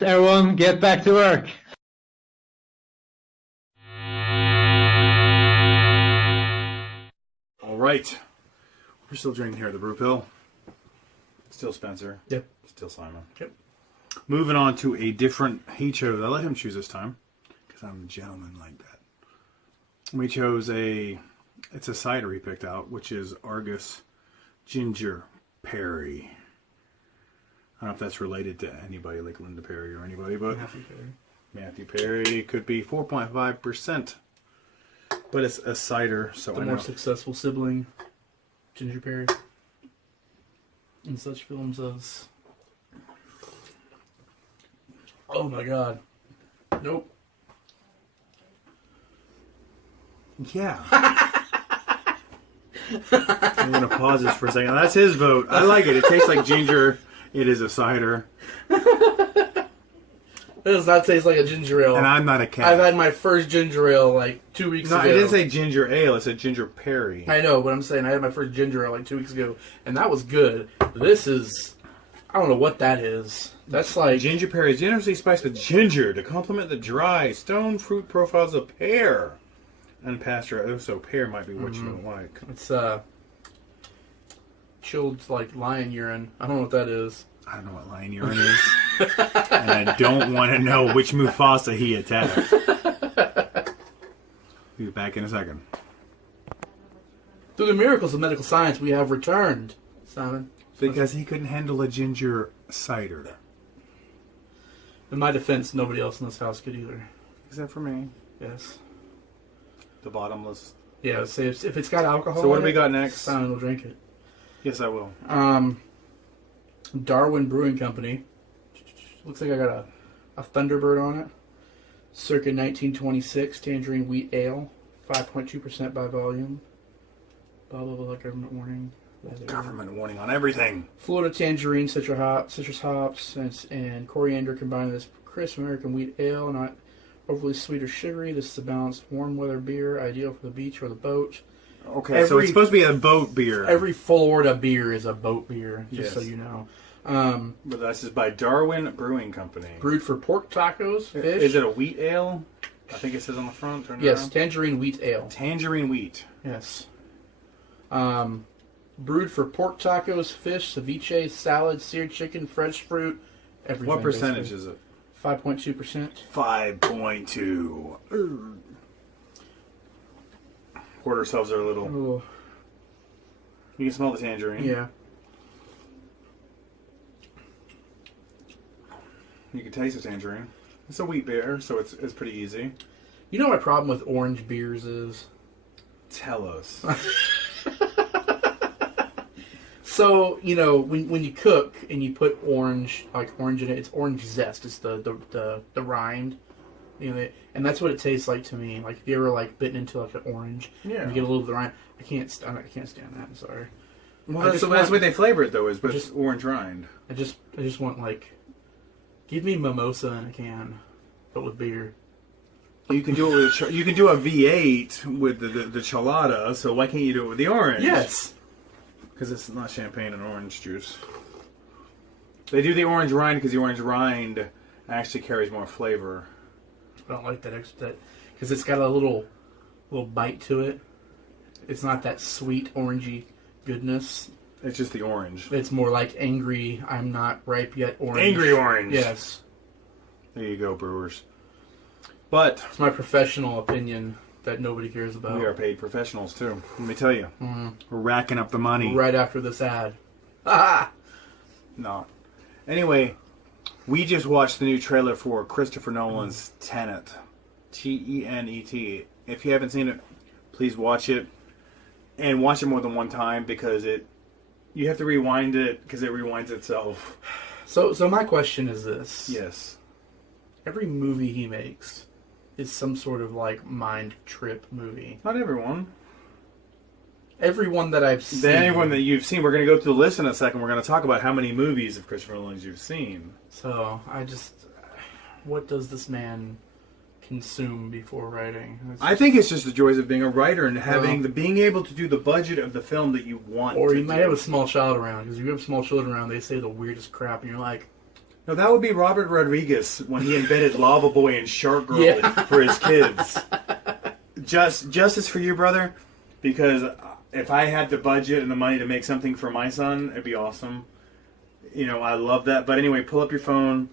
Everyone, get back to work. All right. We're still drinking here at the Brew Pill. Still Spencer. Yep. Still Simon. Yep. Moving on to a different... He chose... I let him choose this time. Because I'm a gentleman like that. We chose a... It's a cider he picked out, which is Argus Ginger Perry. I don't know if that's related to anybody like Linda Perry or anybody, but... Matthew Perry could be 4.5%. But it's a cider, so the more successful sibling, Ginger Perry, in such films as... Oh my god. Nope. Yeah. I'm going to pause this for a second. That's his vote. I like it. It tastes like ginger. It is a cider. It does not taste like a ginger ale. And I'm not a cat. I've had my first ginger ale like 2 weeks ago. No, I didn't say ginger ale. It said ginger Perry. I know, but I'm saying I had my first ginger ale like 2 weeks ago, and that was good. This is... I don't know what that is. That's like... Ginger Perry is generously spiced with ginger to complement the dry stone fruit profiles of pear. Unpasteurized, so pear might be what you don't like. It's chilled like lion urine. I don't know what that is. I don't know what lion urine is. And I don't want to know which Mufasa he attacked. We'll be back in a second. Through the miracles of medical science, we have returned, Simon. Because he couldn't handle a ginger cider. In my defense, nobody else in this house could either. Except for me. Yes. The bottomless. Yeah, say if it's got alcohol. So what in do we it, got next? Simon will drink it. Yes, I will. Darwin Brewing Company. Looks like I got a Thunderbird on it. Circa 1926 Tangerine Wheat Ale. 5.2% by volume. Blah, blah, blah, government warning. Government warning on everything. Florida tangerine, citrus hops, and coriander combined with this crisp American wheat ale. Not overly sweet or sugary. This is a balanced warm weather beer, ideal for the beach or the boat. Okay, so it's supposed to be a boat beer. Every Florida beer is a boat beer, just so Yes. you know. But this is by Darwin Brewing Company. Brewed for pork tacos, fish. Is it a wheat ale? I think it says on the front. Turn it Yes, around. tangerine wheat ale. Tangerine wheat. Yes. Brewed for pork tacos, fish, ceviche, salad, seared chicken, fresh fruit, everything. What percentage is it? 5.2%. 5.2. Poured ourselves our little... Oh, You can smell the tangerine. yeah. You can taste the tangerine. It's a wheat beer, so it's pretty easy. You know what my problem with orange beers is? Tell us. So, you know, when you cook and you put orange in it, it's orange zest. It's the rind. You know, and that's what it tastes like to me. Like if you ever like bitten into like an orange, Yeah. and you get a little of the rind. I can't stand that. I'm sorry. Well, I that's just the way want- they flavor it, though, is with just- orange rind. I just want like, give me mimosa in a can, but with beer. You can do it with you can do a V8 with the chelada. So why can't you do it with the orange? Yes. Because it's not champagne and orange juice. They do the orange rind because the orange rind actually carries more flavor. I don't like that extra because it's got a little bite to it. It's not that sweet orangey goodness. It's just the orange. It's more like angry, I'm not ripe yet orange. Angry orange. Yes. There you go, brewers. But It's my professional opinion that nobody cares about. we are paid professionals, too. Let me tell you. We're racking up the money. Right after this ad. Ah! No. Anyway, we just watched the new trailer for Christopher Nolan's Tenet. Tenet. If you haven't seen it, please watch it. And watch it more than one time because you have to rewind it because it rewinds itself. So my question is this. Yes. Every movie he makes is some sort of like mind trip movie. Not everyone. Everyone that I've seen. Anyone that you've seen. We're going to go through the list in a second. We're going to talk about how many movies of Christopher Nolan's you've seen. So what does this man consume before writing? I think it's just the joys of being a writer and having being able to do the budget of the film that you want. Or to you might do. have a small child around, because if you have small children around, they say the weirdest crap, and you're like, No, that would be Robert Rodriguez when he invented Lava Boy and Shark Girl Yeah. for his kids. Justice for you, brother, because if I had the budget and the money to make something for my son, it'd be awesome. You know, I love that. But anyway, pull up your phone.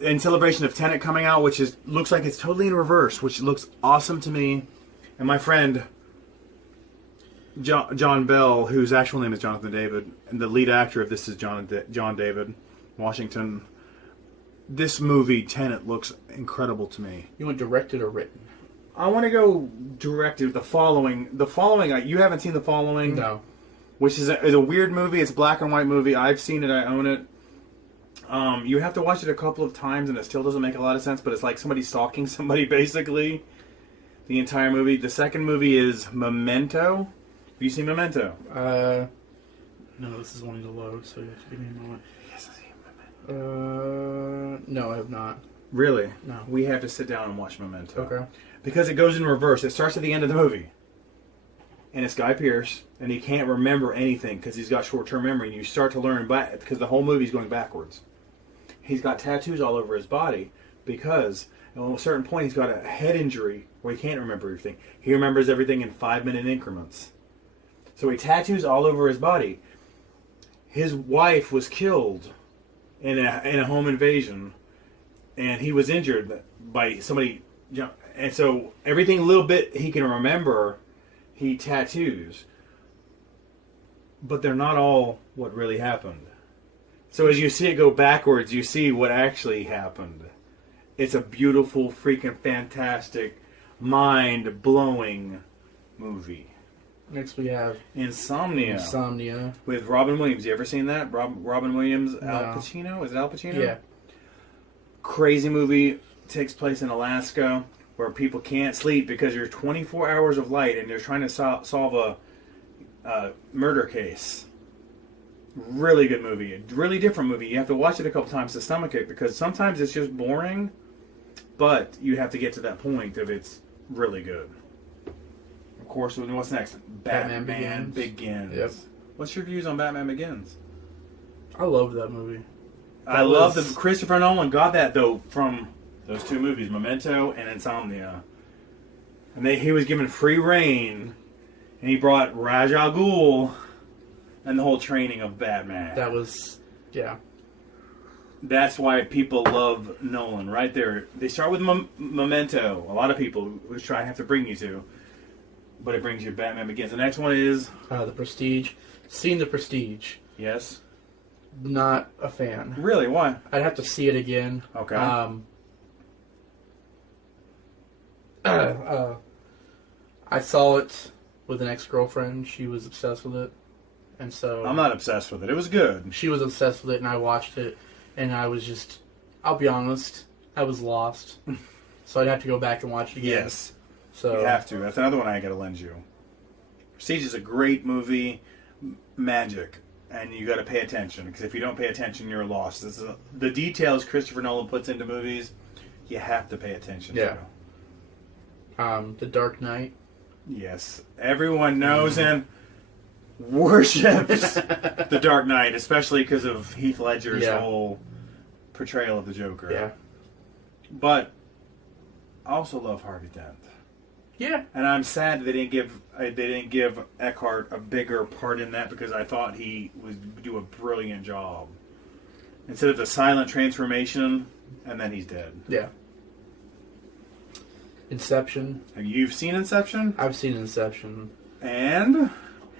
In celebration of Tenet coming out, which looks like it's totally in reverse, which looks awesome to me. And my friend John Bell, whose actual name is Jonathan David, and the lead actor of this is John David Washington. This movie, Tenet, looks incredible to me. You want directed or written? I want to go directed. The following. You haven't seen The Following? No. Which is a weird movie. It's a black and white movie. I've seen it. I own it. You have to watch it a couple of times, and it still doesn't make a lot of sense. But it's like somebody stalking somebody, basically. The entire movie. The second movie is Memento. Have you seen Memento? No, this is wanting to load, so you have to give me a moment. Yes, I've seen Memento. No, I have not. Really? No. We have to sit down and watch Memento. Okay. Because it goes in reverse. It starts at the end of the movie. And it's Guy Pearce, and he can't remember anything because he's got short-term memory. And you start to learn back because the whole movie's going backwards. He's got tattoos all over his body because at a certain point he's got a head injury where he can't remember everything. He remembers everything in 5-minute increments. So he tattoos all over his body. His wife was killed in a home invasion, and he was injured by somebody. And so everything a little bit he can remember, he tattoos. But they're not all what really happened. So as you see it go backwards, you see what actually happened. It's a beautiful, freaking fantastic, mind-blowing movie. Next we have Insomnia. With Robin Williams. You ever seen that? Robin Williams, No. Al Pacino? Is it Al Pacino? Yeah. Crazy movie. Takes place in Alaska where people can't sleep because there's 24 hours of light and they're trying to solve a murder case. Really good movie. Really different movie. You have to watch it a couple times to stomach it because sometimes it's just boring, but you have to get to that point of it's really good. Of course, what's next? Batman Begins. Yep. What's your views on Batman Begins? I love that movie. I love that Christopher Nolan got that, though, from those two movies, Memento and Insomnia. And he was given free reign, and he brought Ra's al Ghul and the whole training of Batman. That was, yeah. That's why people love Nolan, right there. They start with Memento. A lot of people, which I have to bring you to. But it brings you Batman Begins. The next one is... The Prestige. Seen The Prestige. Yes. Not a fan. Really? Why? I'd have to see it again. Okay. I saw it with an ex-girlfriend. She was obsessed with it. And so... I'm not obsessed with it. It was good. She was obsessed with it, and I watched it. And I was just... I'll be honest. I was lost. So I'd have to go back and watch it again. Yes. So You have to. That's another one I got to lend you. Prestige is a great movie. Magic. And you got to pay attention. Because if you don't pay attention, you're lost. The details Christopher Nolan puts into movies, you have to pay attention Yeah. to. The Dark Knight. Yes. Everyone knows and worships The Dark Knight, especially because of Heath Ledger's whole portrayal of the Joker. Yeah. But I also love Harvey Dent. Yeah. And I'm sad they didn't give Eckhart a bigger part in that because I thought he would do a brilliant job. Instead of the silent transformation, and then he's dead. Yeah. Inception. Have you seen Inception? I've seen Inception. And?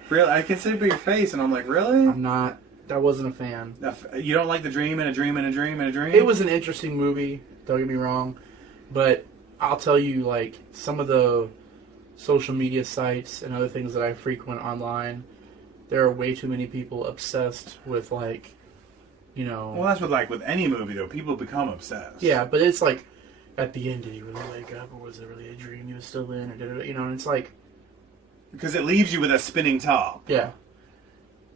Really? I can see it by your face, and I'm like, really? I'm not. I wasn't a fan. You don't like the dream and a dream and a dream and a dream? It was an interesting movie, don't get me wrong. But I'll tell you, like, some of the social media sites and other things that I frequent online, there are way too many people obsessed with, like, you know... Well, that's with any movie, though. People become obsessed. Yeah, but it's like, at the end, did he really wake up, or was it really a dream he was still in, or did it, you know, and it's like... Because it leaves you with a spinning top. Yeah.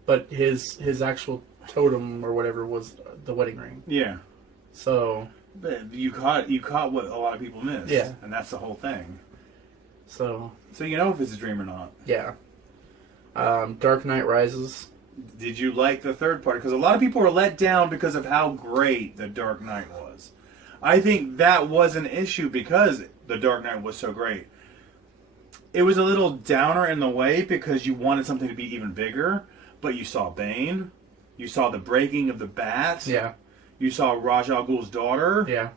But his actual totem, or whatever, was the wedding ring. Yeah. So... But you caught what a lot of people miss. Yeah. And that's the whole thing. So you know if it's a dream or not. yeah. Dark Knight Rises. Did you like the third part? Because a lot of people were let down because of how great The Dark Knight was. I think that was an issue because The Dark Knight was so great. It was a little downer in the way because you wanted something to be even bigger, but you saw Bane, you saw the breaking of the bat, Yeah. you saw Ra's al Ghul's daughter, Yeah.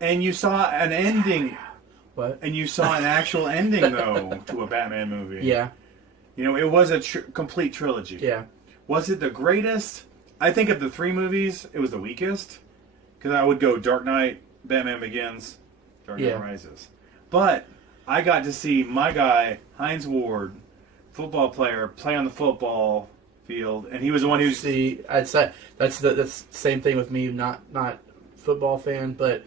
and you saw an ending. What? And you saw an actual ending, though, to a Batman movie. Yeah. You know, it was a complete trilogy. Yeah. Was it the greatest? I think of the three movies, it was the weakest. Because I would go Dark Knight, Batman Begins, Dark Knight Rises. But I got to see my guy, Hines Ward, football player, play on the football field. And he was the one who's... See, I'd say that's the same thing with me, not football fan, but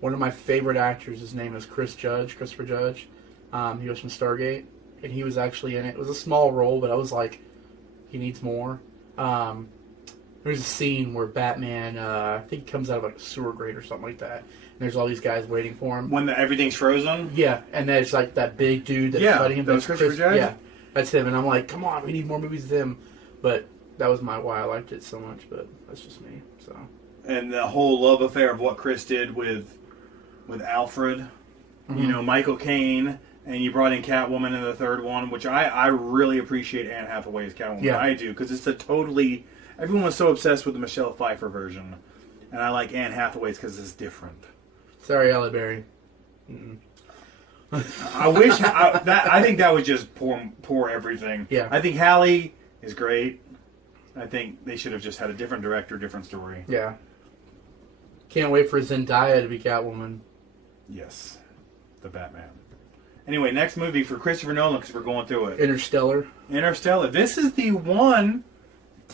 one of my favorite actors, his name is Christopher Judge. He was from Stargate, and he was actually in it. It was a small role, but I was like, he needs more. There's a scene where Batman, I think he comes out of like a sewer grate or something like that, and there's all these guys waiting for him. When everything's frozen? Yeah, and there's like that big dude that's fighting him. That was Christopher Judge? Yeah, that's him, and I'm like, come on, we need more movies of him. But that was why I liked it so much, but that's just me, so. And the whole love affair of what Chris did with Alfred, you know, Michael Caine, and you brought in Catwoman in the third one, which I really appreciate Anne Hathaway's Catwoman. Yeah. I do, because it's a totally... Everyone was so obsessed with the Michelle Pfeiffer version, and I like Anne Hathaway's because it's different. Sorry, Halle Berry. I think that was just poor everything. Yeah. I think Halle is great. I think they should have just had a different director, different story. Yeah. Can't wait for Zendaya to be Catwoman. Yes. The Batman. Anyway, next movie for Christopher Nolan, because we're going through it. Interstellar. This is the one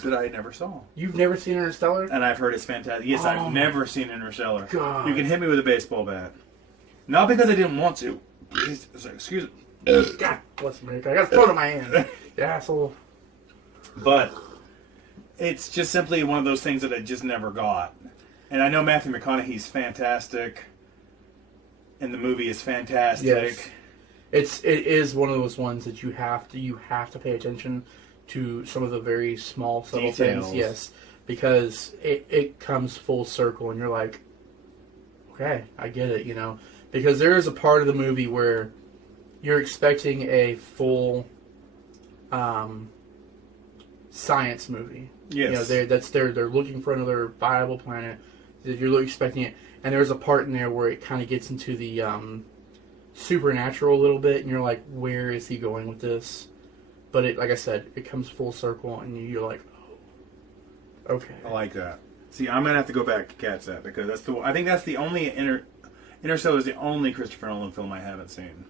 that I never saw. You've never seen Interstellar? And I've heard it's fantastic. Yes, I've never seen Interstellar. God. You can hit me with a baseball bat. Not because I didn't want to. Excuse me. God bless America. I got a phone in my hand. You asshole. But it's just simply one of those things that I just never got. And I know Matthew McConaughey's fantastic. And the movie is fantastic. Yes. It is one of those ones that you have to pay attention to some of the very small subtle Details. things. Yes. Because it comes full circle and you're like, okay, I get it, you know. Because there is a part of the movie where you're expecting a full science movie. Yes. You know, they're looking for another viable planet. You're expecting it. And there's a part in there where it kind of gets into the supernatural a little bit, and you're like, where is he going with this? But it, like I said, it comes full circle, and you're like, oh, okay. I like that. See, I'm gonna have to go back to catch that because I think that's the only Interstellar is the only Christopher Nolan film I haven't seen.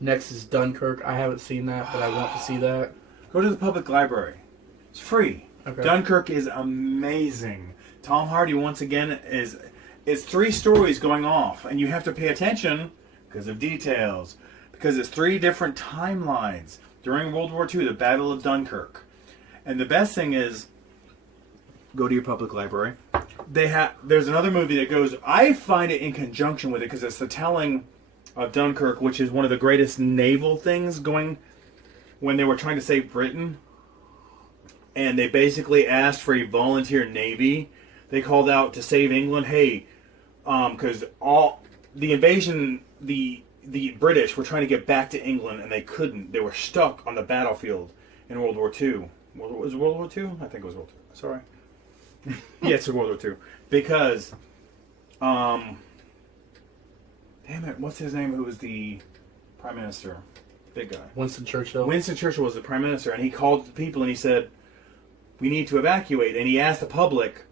Next is Dunkirk. I haven't seen that, but I want to see that. Go to the public library. It's free. Okay. Dunkirk is amazing. Tom Hardy once again it's three stories going off, and you have to pay attention because of details. Because it's three different timelines during World War II, the Battle of Dunkirk. And the best thing is, go to your public library. There's another movie that goes. I find it in conjunction with it because it's the telling of Dunkirk, which is one of the greatest naval things going when they were trying to save Britain. And they basically asked for a volunteer navy. They called out to save England. Hey, because all the invasion, the British were trying to get back to England and they couldn't. They were stuck on the battlefield in World War II. Was it World War II? I think it was World War II. Sorry. Yeah, it's World War II. Because, damn it, what's his name? Who was the prime minister? Big guy. Winston Churchill. Winston Churchill was the prime minister, and he called the people and he said, we need to evacuate. And he asked the public,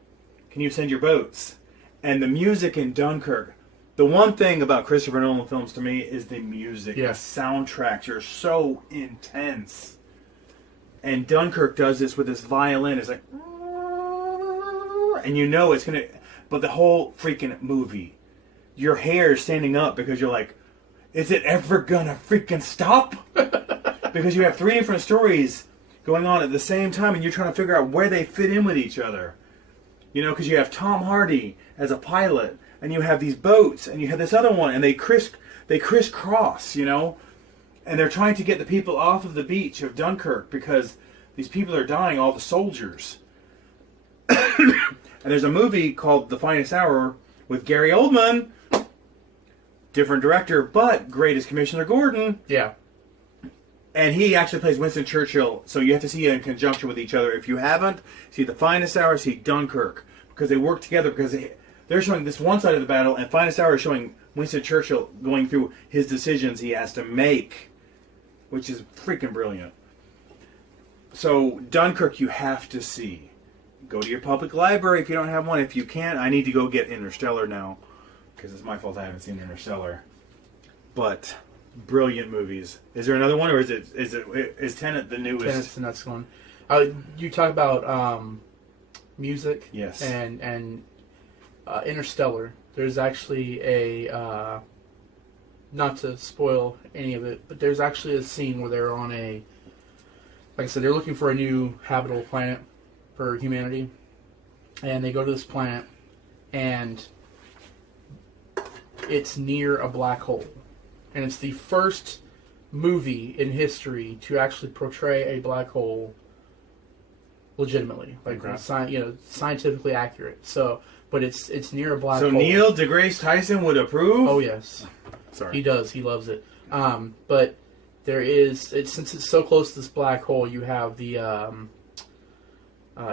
can you send your boats? And the music in Dunkirk, the one thing about Christopher Nolan films to me is the music. Yeah. The soundtracks are so intense. And Dunkirk does this with this violin. It's like, and you know it's going to, but the whole freaking movie, your hair is standing up because you're like, is it ever going to freaking stop? Because you have three different stories going on at the same time and you're trying to figure out where they fit in with each other. You know, because you have Tom Hardy as a pilot, and you have these boats, and you have this other one, and they crisscross, you know, and they're trying to get the people off of the beach of Dunkirk because these people are dying, all the soldiers. And there's a movie called The Finest Hour with Gary Oldman, different director, but great as Commissioner Gordon. Yeah. And he actually plays Winston Churchill, so you have to see it in conjunction with each other. If you haven't, see The Finest Hour, see Dunkirk, because they work together, because they're showing this one side of the battle, and Finest Hour is showing Winston Churchill going through his decisions he has to make, which is freaking brilliant. So Dunkirk you have to see. Go to your public library if you don't have one. If you can't, I need to go get Interstellar now, because it's my fault I haven't seen Interstellar. But brilliant movies. Is there another one, or is Tenet the newest? Tenet's the next one. You talk about music, Yes, and Interstellar. There's actually a not to spoil any of it, but there's actually a scene where they're on like I said, they're looking for a new habitable planet for humanity, and they go to this planet, and it's near a black hole, and it's the first movie in history to actually portray a black hole legitimately, like scientifically accurate. So, but it's near a black hole. So Neil deGrasse Tyson would approve? Oh yes, sorry, he does. He loves it. But there is, since it's so close to this black hole, you have the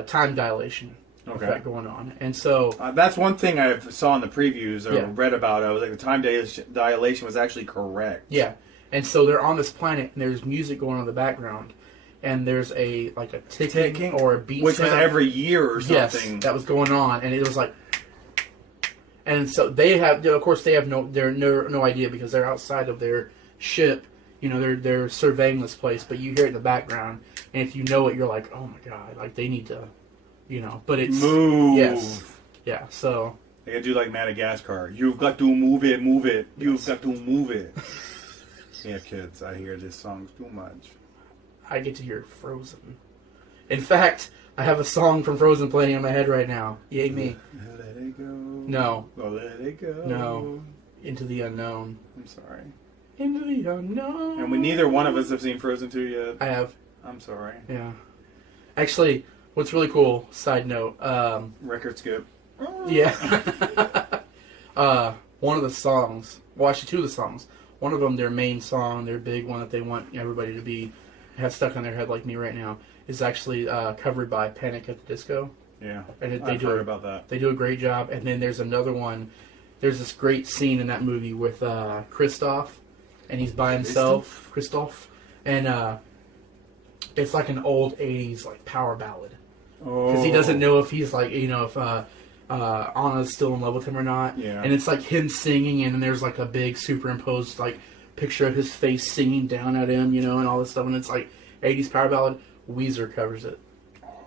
time dilation effect going on, and so that's one thing I saw in the previews or Yeah. read about. I was like, the time dilation was actually correct. yeah, and so they're on this planet, and there's music going on in the background, and there's a ticking or a beat, which was sound. every year or Yes, something. that was going on, and it was like, and so they have, of course, they have no idea because they're outside of their ship. You know, they're surveying this place, but you hear it in the background, and if you know it, you're like, oh my god, like they need to, but it's move. Yes, yeah. So they gotta do like Madagascar. You've got to move it, move it. You've got to move it. Yeah, kids, I hear this song too much. I get to hear Frozen. In fact, I have a song from Frozen playing in my head right now. Yay me! Let it go. No. Oh, let it go. No. Into the Unknown. I'm sorry. Into the Unknown. And neither one of us have seen Frozen 2 yet. I have. I'm sorry. Yeah. Actually, what's really cool, side note, Record skip. yeah. One of the songs, well, actually two of the songs, one of them, their main song, their big one that they want everybody to have stuck on their head like me right now, is actually covered by Panic at the Disco. Yeah. And I've heard about that. They do a great job. And then there's another one, there's this great scene in that movie with Christoph, and he's by himself, Christoph, and it's like an old 80s like power ballad. Because he doesn't know if he's like, if Anna's still in love with him or not. Yeah. And it's like him singing, and then there's like a big superimposed like picture of his face singing down at him, and all this stuff. And it's like 80s power ballad. Weezer covers it.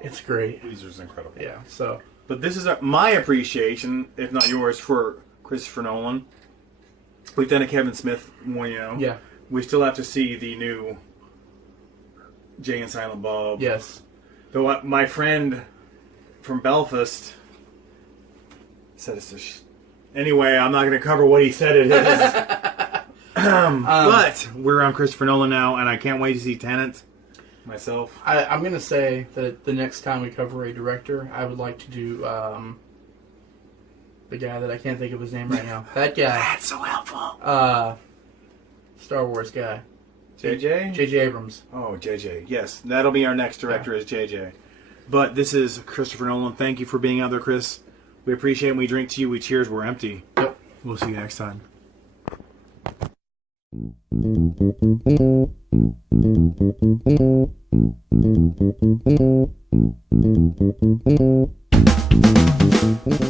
It's great. Weezer's incredible. Yeah, so. But this is my appreciation, if not yours, for Christopher Nolan. We've done a Kevin Smith one, Yeah. We still have to see the new Jay and Silent Bob. Yes. Though my friend from Belfast said it's anyway, I'm not going to cover what he said it is. But we're on Christopher Nolan now, and I can't wait to see Tenet myself. I'm going to say that the next time we cover a director, I would like to do the guy that I can't think of his name right now. That guy. That's so helpful. Star Wars guy. JJ? J.J. Abrams. Oh, JJ. Yes, that'll be our next director is JJ. But this is Christopher Nolan. Thank you for being out there, Chris. We appreciate it. We drink to you. We cheers. We're empty. Yep. We'll see you next time.